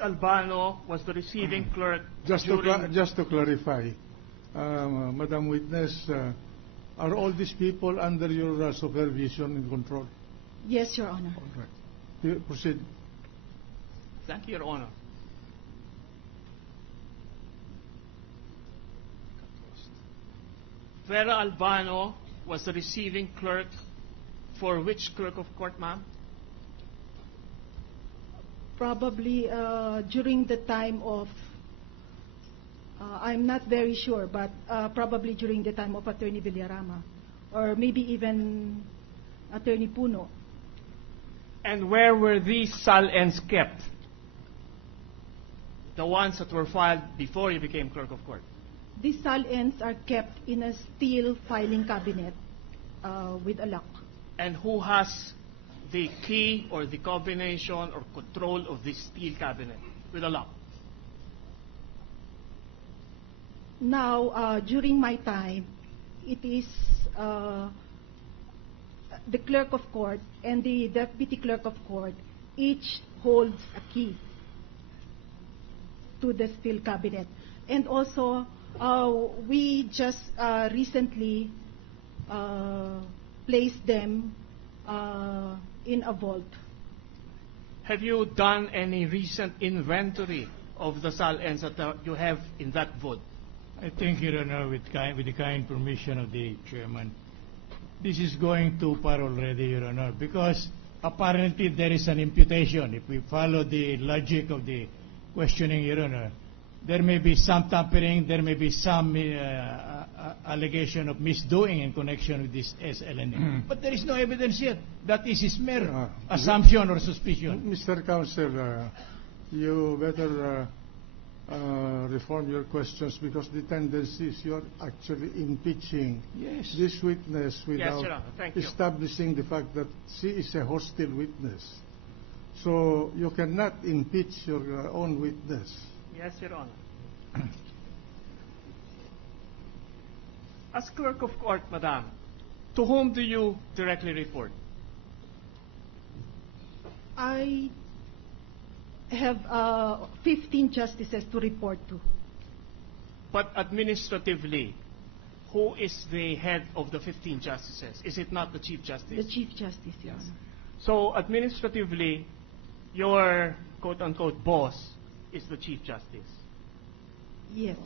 Albano was the receiving clerk Just to clarify, Madam Witness, are all these people under your supervision and control? Yes, Your Honor. All right. Proceed. Thank you, Your Honor. Vera Albano was the receiving clerk for which clerk of court, ma'am? Probably during the time of, I'm not very sure, but probably during the time of Attorney Villarama, or maybe even Attorney Puno. And where were these SALNs kept? The ones that were filed before you became clerk of court? These SALNs are kept in a steel filing cabinet with a lock. And who has the key or the combination or control of this steel cabinet with a lock? Now, during my time, it is the clerk of court and the deputy clerk of court each holds a key to the steel cabinet. And also, we just recently placed them in a vault. Have you done any recent inventory of the SALNs that you have in that vault? I think, Your Honor, with the kind permission of the chairman, this is going too far already, Your Honor, because apparently there is an imputation. If we follow the logic of the questioning, Your Honor, there may be some tampering, there may be some allegation of misdoing in connection with this SLN. But there is no evidence yet. That is his mere assumption or suspicion. Mr. Counsel, you better reform your questions, because the tendency is you're actually impeaching this witness without establishing the fact that she is a hostile witness. So you cannot impeach your own witness. Yes, Your Honor. As clerk of court, Madam, to whom do you directly report? I have 15 justices to report to. But administratively, who is the head of the 15 justices? Is it not the Chief Justice? The Chief Justice, Your Honor. So administratively, your quote-unquote boss is the Chief Justice. Yes.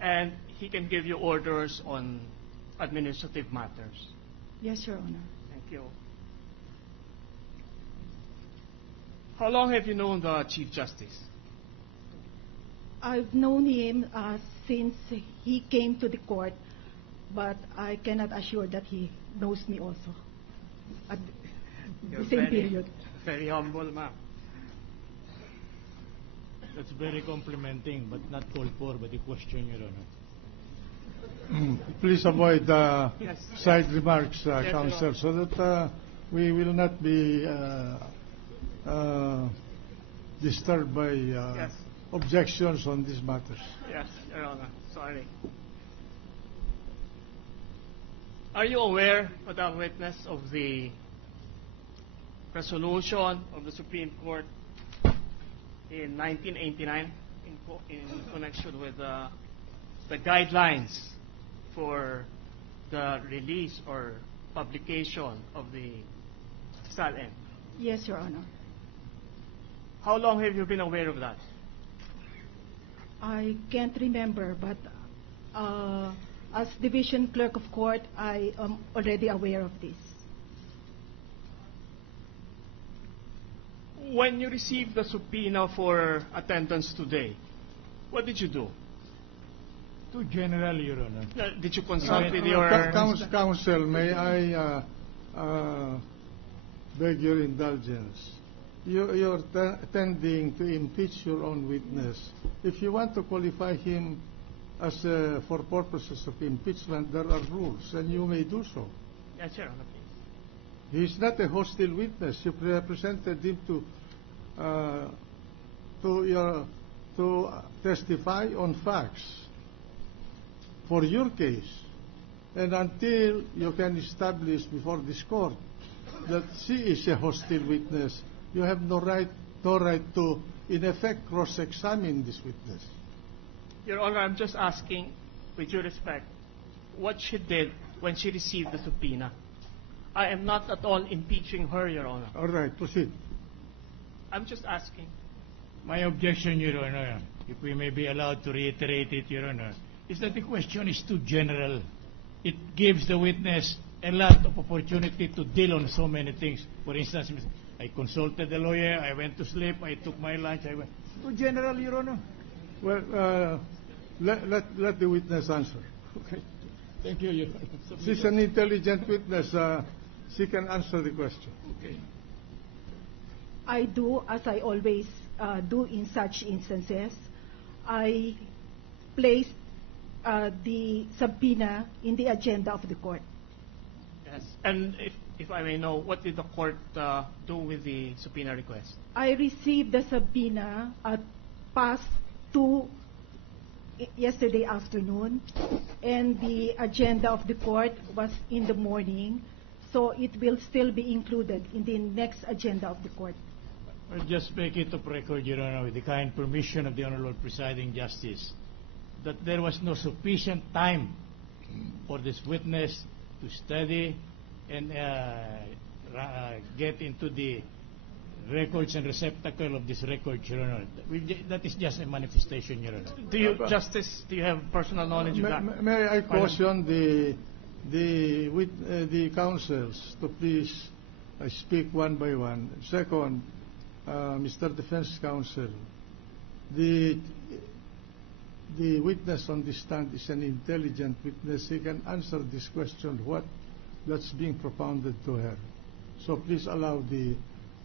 And he can give you orders on administrative matters. Yes, Your Honor. Thank you. How long have you known the Chief Justice? I've known him since he came to the court, but I cannot assure that he knows me also at the same period. Very humble, ma'am. That's very complimenting, but not called for by the question, Your Honor. Please avoid side remarks, Counsel, so that we will not be disturbed by objections on these matters. Yes, Your Honor. Sorry. Are you aware, Madam Witness, of the resolution of the Supreme Court in 1989 in connection with the guidelines for the release or publication of the SALN? Yes, Your Honor. How long have you been aware of that? I can't remember, but as Division Clerk of Court, I am already aware of this. When you received the subpoena for attendance today, what did you do? Too general, Your Honor. Did you consult with your... Counsel, may I beg your indulgence? You're tending to impeach your own witness. If you want to qualify him as for purposes of impeachment, there are rules, and you may do so. Yes, Your Honor, please. He's not a hostile witness. You represented him to testify on facts for your case, and until you can establish before this court that she is a hostile witness, you have no right, no right to, in effect, cross-examine this witness. Your Honor, I'm just asking, with due respect, what she did when she received the subpoena. I am not at all impeaching her, Your Honor. All right, proceed. I'm just asking. My objection, Your Honor, if we may be allowed to reiterate it, Your Honor, is that the question is too general. It gives the witness a lot of opportunity to deal on so many things. For instance, I consulted the lawyer, I went to sleep, I took my lunch, I went. Too general, Your Honor. Well, let the witness answer. Okay. Thank you, Your Honor. She's an intelligent witness. She can answer the question. Okay. I do, as I always do in such instances, I place the subpoena in the agenda of the court. Yes. And if I may know, what did the court do with the subpoena request? I received the subpoena at past 2 yesterday afternoon, and the agenda of the court was in the morning, so it will still be included in the next agenda of the court. I'll just make it of record, Your Honor, with the kind permission of the Honorable Presiding Justice, that there was no sufficient time for this witness to study and get into the records and receptacle of this record, Your Honor. That is just a manifestation, Your Honor. Do you, Justice, do you have personal knowledge of that? May I caution the counsels to please speak one by one. Second, Mr. Defense Counsel, the witness on the stand is an intelligent witness. He can answer this question, what that's being propounded to her. So please allow the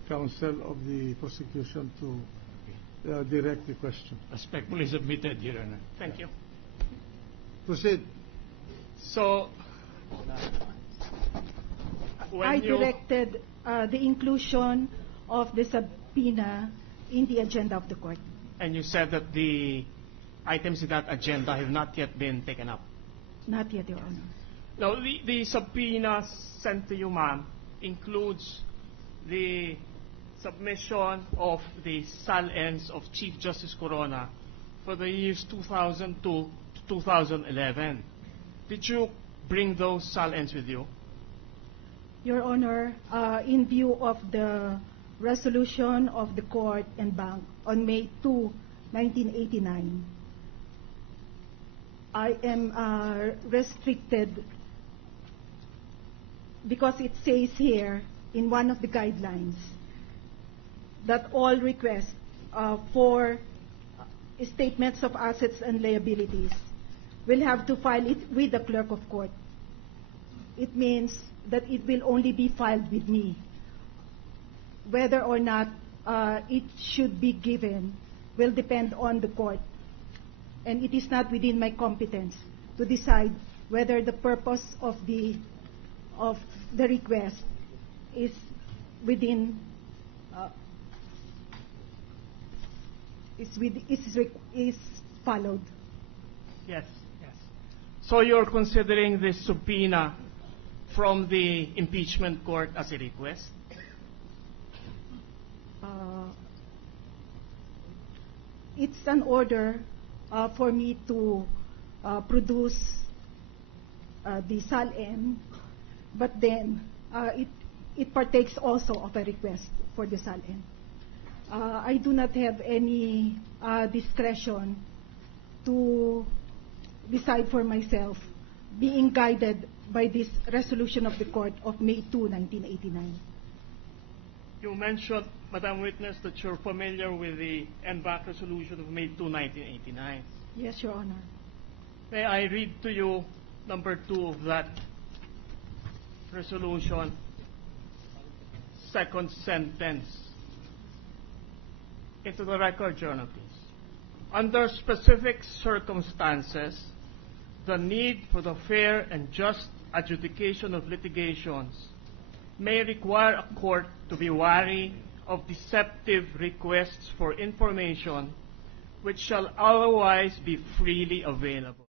counsel of the prosecution to direct the question. Respectfully submitted, Your Honor. Thank you. Proceed. So, I directed the inclusion of the subpoena in the agenda of the court. And you said that the items in that agenda have not yet been taken up? Not yet, Your Honor. Now, the subpoena sent to you, ma'am, includes the submission of the SAL-ends of Chief Justice Corona for the years 2002 to 2011. Did you bring those SAL-ends with you? Your Honor, in view of the resolution of the court and bank on May 2, 1989, I am restricted because it says here in one of the guidelines that all requests for statements of assets and liabilities will have to file it with the clerk of court. It means that it will only be filed with me. Whether or not it should be given will depend on the court, and it is not within my competence to decide whether the purpose of the request is within is followed. Yes, yes. So you're considering this subpoena from the impeachment court as a request? It's an order for me to produce the SAL-N, but then it partakes also of a request for the SAL-N. I do not have any discretion to decide for myself, being guided by this resolution of the court of May 2, 1989. You mentioned, Madam Witness, that you're familiar with the NBAC resolution of May 2, 1989. Yes, Your Honor. May I read to you number 2 of that resolution, second sentence. Into the record, Journal, please. Under specific circumstances, the need for the fair and just adjudication of litigations may require a court to be wary of deceptive requests for information which shall otherwise be freely available.